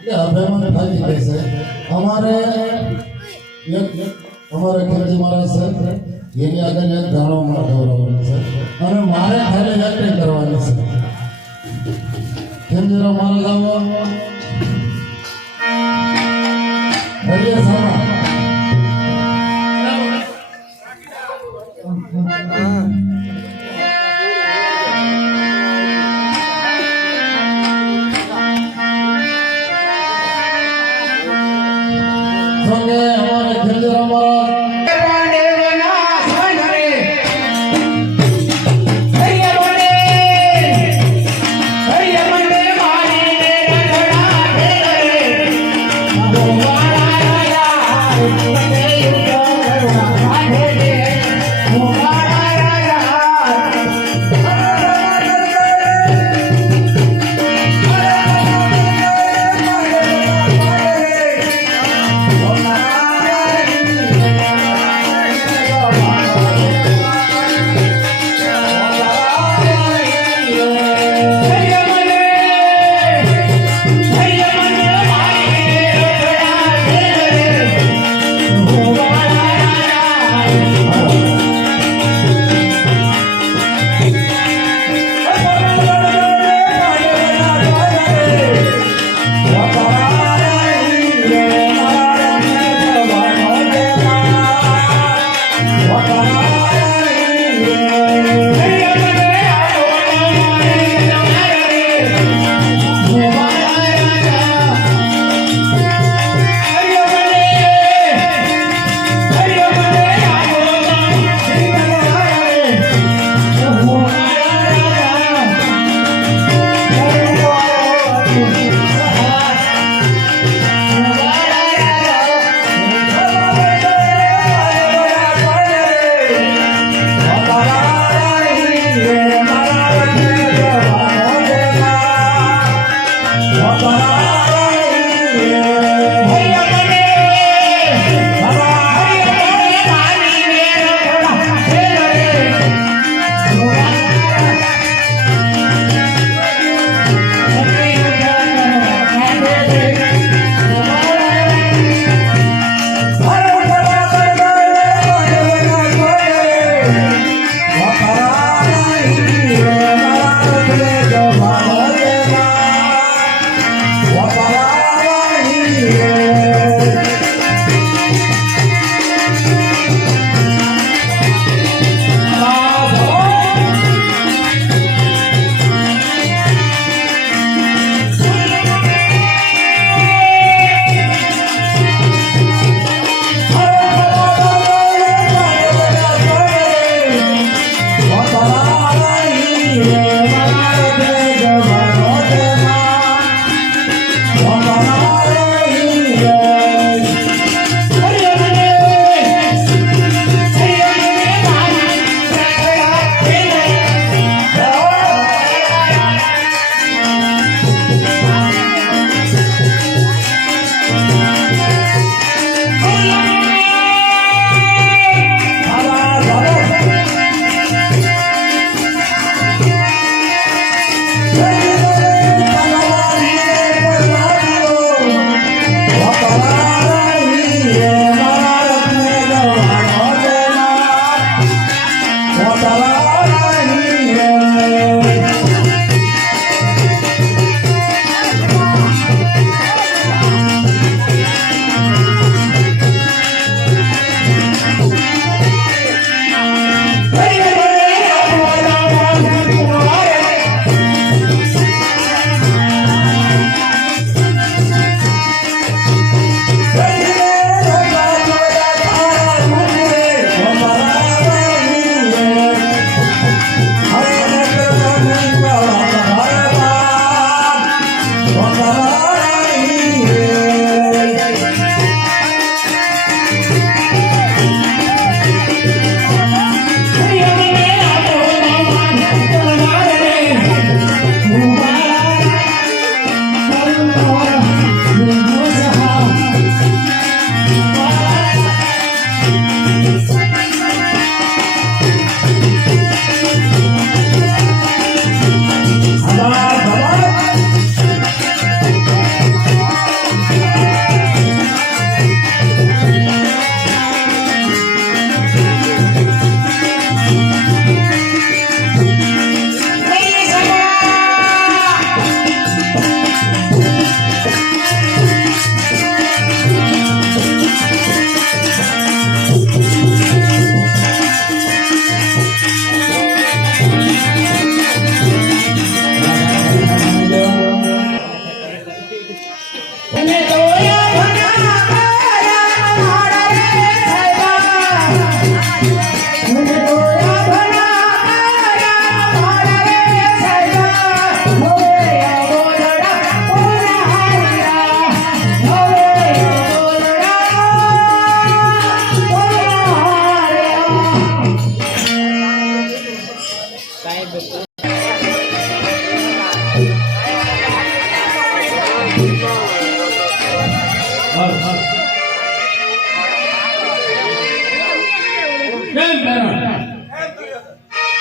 એટલે અભિમાન થાય છે અમારે અમારે ખેલજી મહારાજ છે એની આગળ એક ગાણો મને ગૌરવવાનું છે અને મારે ખાલી એક્ટિંગ કરવાની છે ખેલજીરાવ મહારાજ આવો હરિય સામા हमारे खेलजीराव महाराज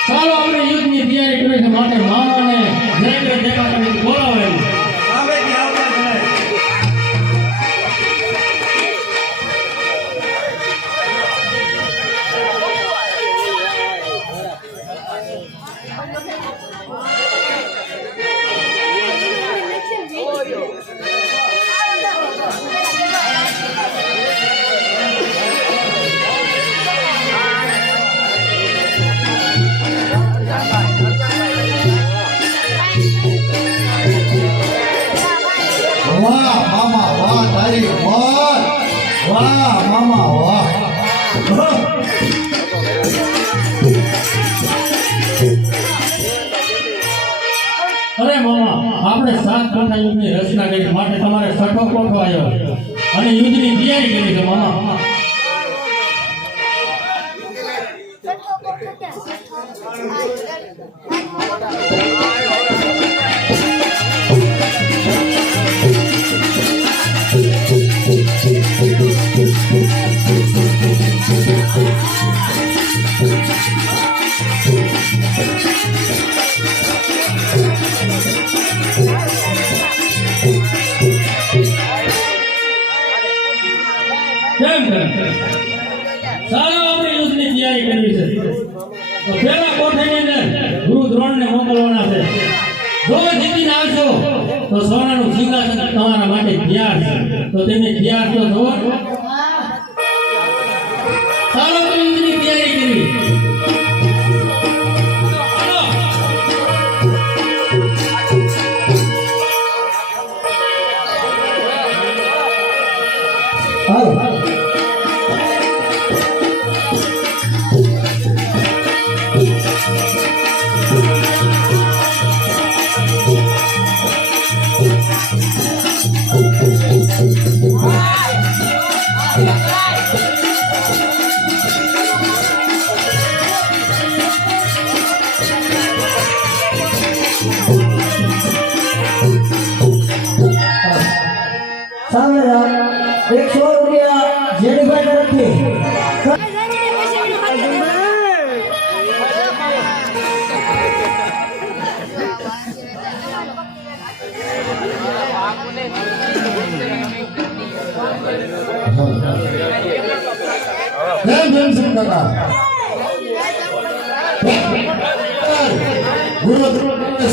ચાલો આપણે યુદ્ધની તૈયારી કરી છે માટે માનવને જય જયકાર કરી બોલાવે વાહ મામા વાહ તારી વાહ મામા વાહ અરે મામા આપણે 7 કોઠા યુદ્ધની રચના કરી માટે તમારે 6ઠો કોઠો આવ્યો અને યુદ્ધની તૈયારી કરી છે મામા ચાલો આપણે યુદ્ધની તૈયારી કરવી છે તો પહેલા કોઠાની અંદર ગુરુ દ્રોણને મોકલવાના છે જો જીતીને આવશો તો સોનાનું સિંહાસન તમારા માટે તૈયાર છે તો તેને તૈયાર તો જોવો ચાલો આપણે યુદ્ધની તૈયારી કરવી સામે 100 રૂપિયા જેડીભાઈ તરફથી જય સિંહ કાકા ગુરુ દ્રોણ છે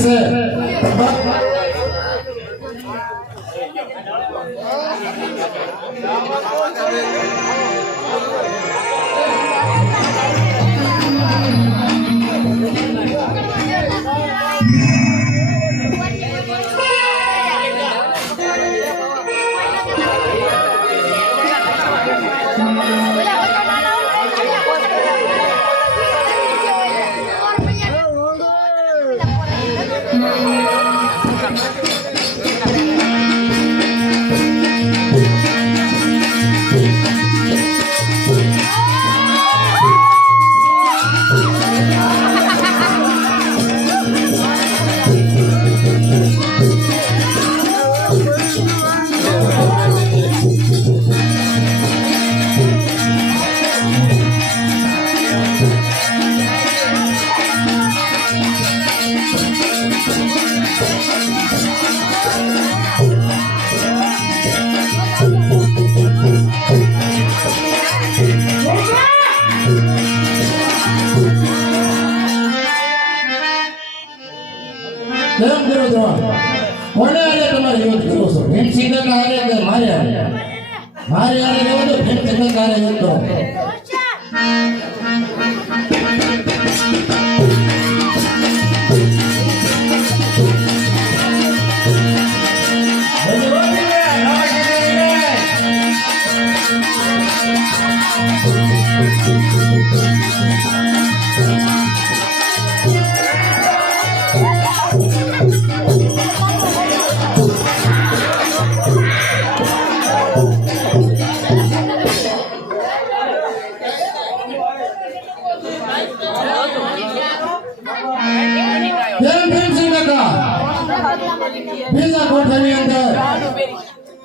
કેમ કરો છો કોને આરે તમારે યુદ્ધ કરો છો ભીમસિંહ કાકા આરે કે મારે આરે રહેવો તો ભીમસિંહ કાકા આરે યુદ્ધ કરો જય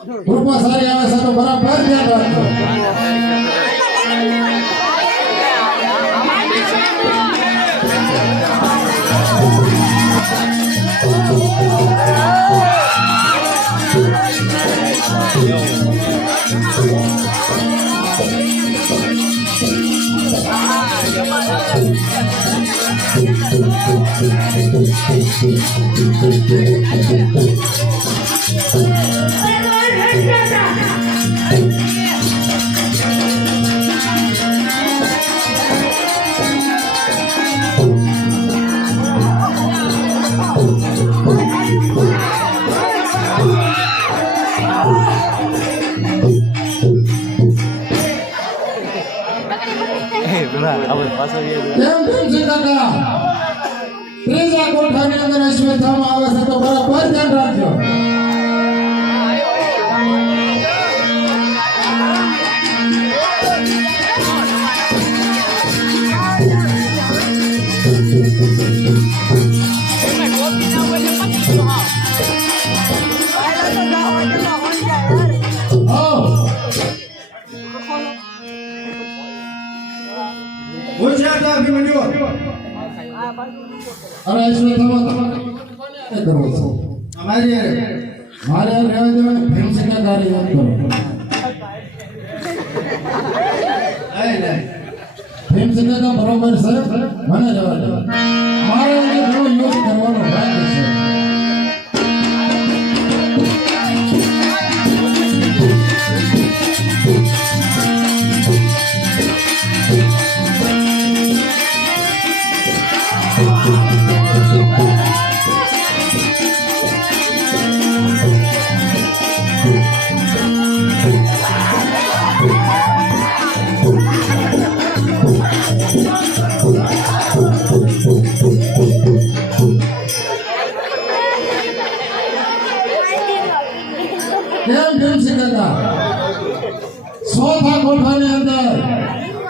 કૃપા સારી આવે છે તો બરાબર ધ્યાન રાખજો. કેમ છે કાકા? ત્રીજા કોઠાની અંદર અશ્વત્થામા આવે છે તો બરાબર ધ્યાન રાખજો. અરે અશ્વત્થામા તમારે કરવો છો? મારે રહેવા દેવા ભીમસેનના કાર્ય કરો. ભીમસેનના બરોબર છે, મને જવા દો. મારે આજે ઘણો યુદ્ધ કરવાનો ભાગ્ય છે. કેમ ભીમસેન કાકા? ચોથા કોઠાની અંદર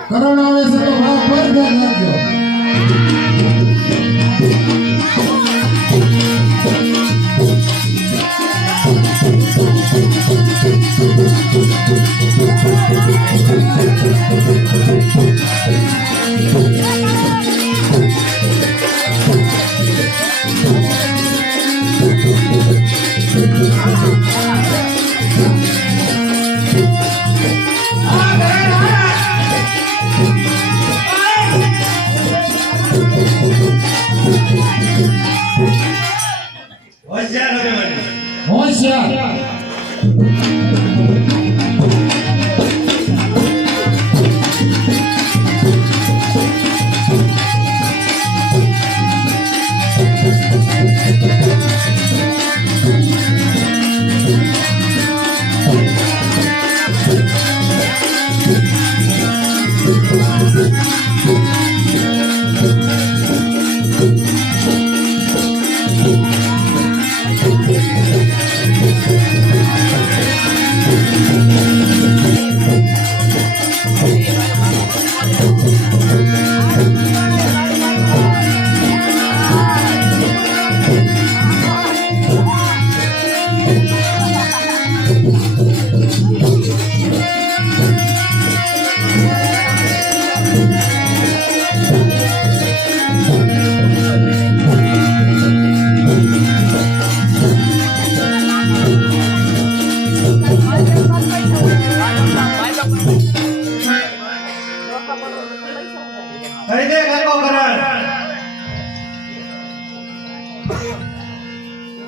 કરણ આવે છે તો બરાબર ધ્યાન રાખજો. હોશિયાર.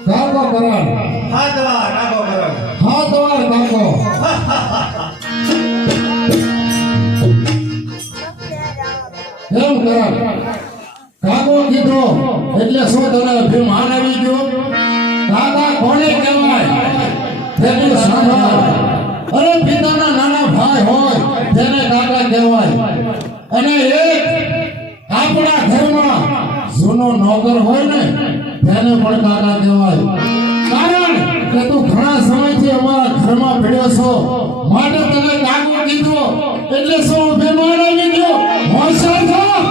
કાકો કરણ. હાથ વાર કાકો. એમ કરણ કાકો કીધો એટલે શું તને ભીમ હાલ આવી ગયો? કાકા કોને કહેવાય? તેનું સાંભળ. અરે પિતાના નાના ભાઈ હોય તેને કાકા કહેવાય. અને એક આપણા ઘરમાં જૂનો નોકર હોય ને તેને પણ કાકા કહેવાય. કારણ કે તું ઘણા સમયથી અમારા ઘરમાં ભેળ્યો છો, માટે તને કાકો કીધો એટલે શું બેમાન આવી ગયો? હોશિયાર થા.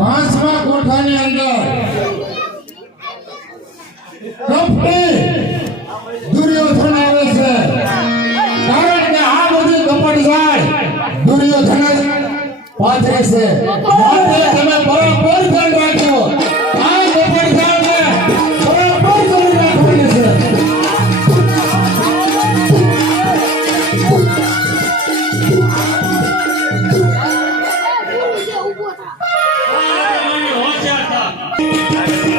પાંચમા કોઠાની અંદર કપટી દુર્યોધન આવે છે કારણ કે આ બધી કપટ જાય દુર્યોધન જ પાથરે છે માટે તમે બરાબર ધ્યાન રાખજો આ કપટ જાય બરાબર ધ્યાન રાખવાની છે હોશિયાર થા.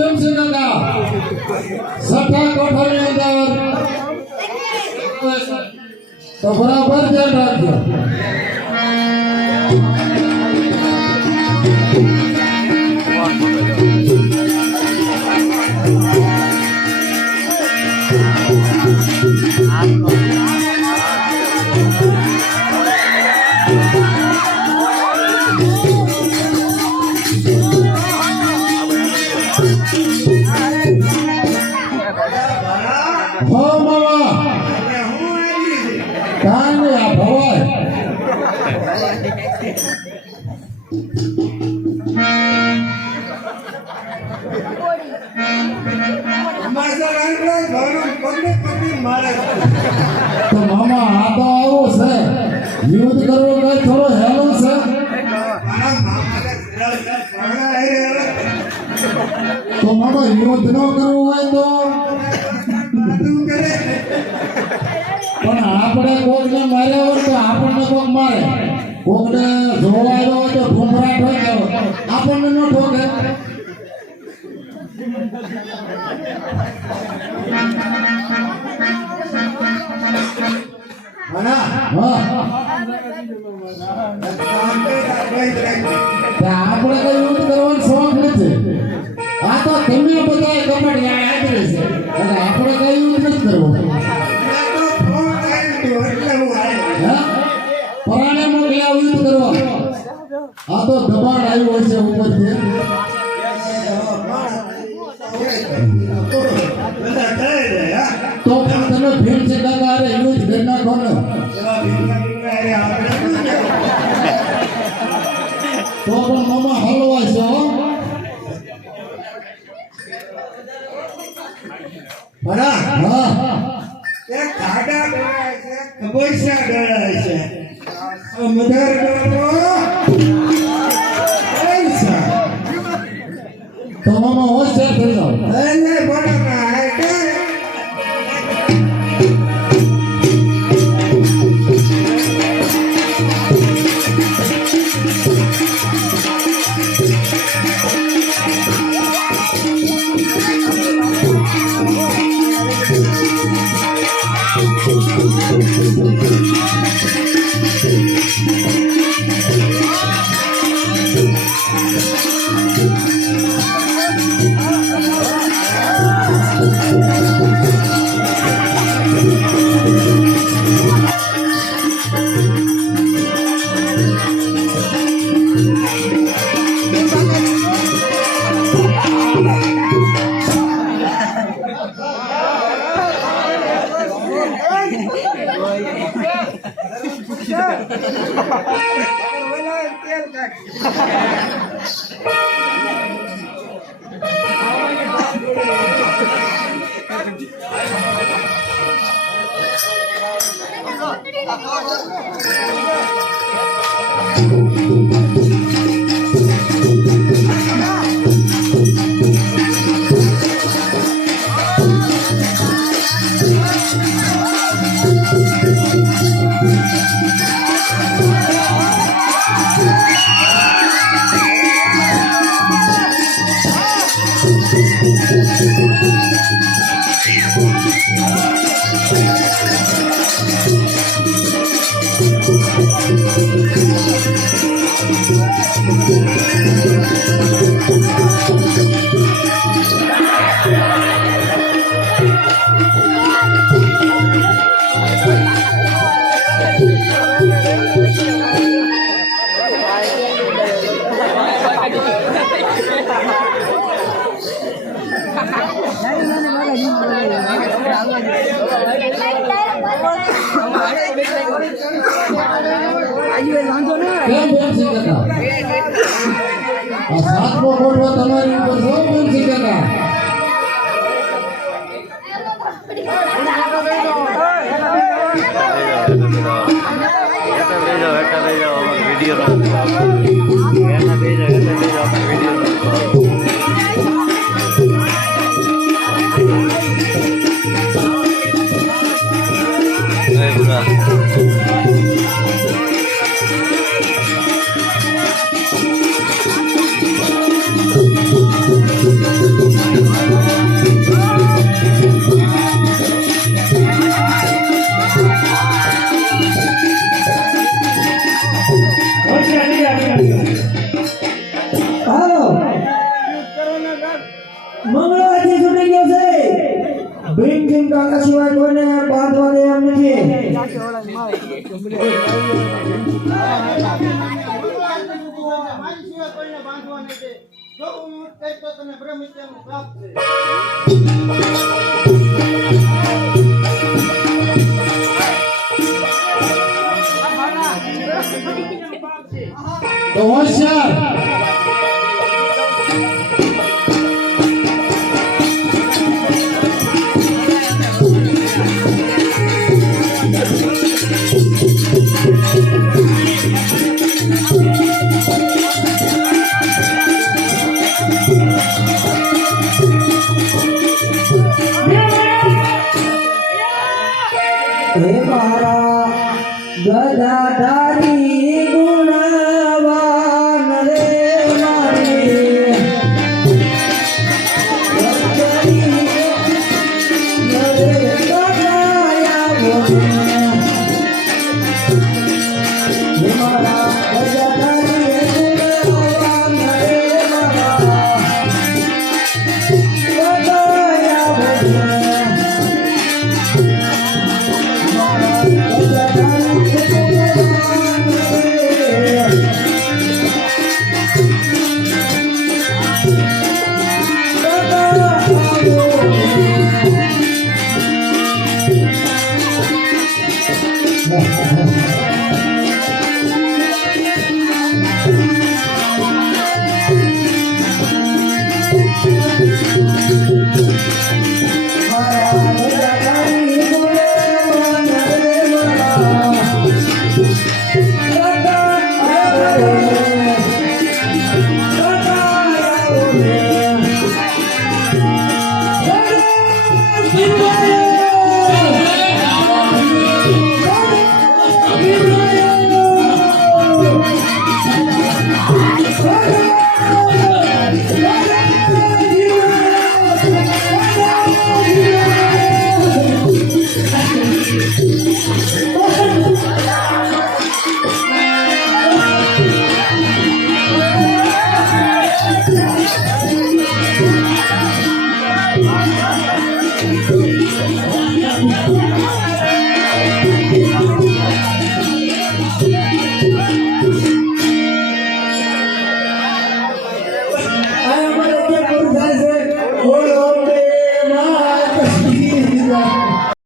એમ છે કાકા સઠ્ઠા કોઠાની અંદર તો બરાબર ધ્યાન રાખજો હો મામા કાંઈ આ ભવાય તો મામા આ તો આવું છે યુદ્ધ કરવું કઈ થોડો હેલો છે તો મામા યુદ્ધ ન કરવું હોય તો પણ આપણે કોકને માર્યા હોય તો આપણને કોક મારે કોકને જોવા આવ્યો હોય તો ઘૂમરા ઠોક્યો આપણને ન ઠોકે હા આપણે કઈ યુદ્ધ કરવાનો શોખ નથી આ તો તમે બધા કપડ હાજરી છે અને આપણે કઈ યુદ્ધ નથી કરવું પરાણે મોકલ્યા યુદ્ધ કરવા આ તો દબાણ આવ્યું હશે ઉપરથી તો પણ તમે ભીડ છે કાકા અરે યુદ્ધ કરી નાખો ને તો પણ મામા હલવાય છે હો હા પૈસા ડરાય છે મધાર પૈસા તો મામા હોશિયાર થઈ જાઓ એને બડાના તેલ કાઢ કેમ બોલશી કાકા આ સાતમો કોઠો તમારી ઉપર સૌ બોલશી કાકા હાલો મંગળવારથી છૂટી ગયો છે ભીમ ભીમ કાકા સિવાય કોઈને બાંધવા દે એમ નથી તો હોશિયાર હે મારા ગદાધારી ગુણવાન રે મારી Yeah.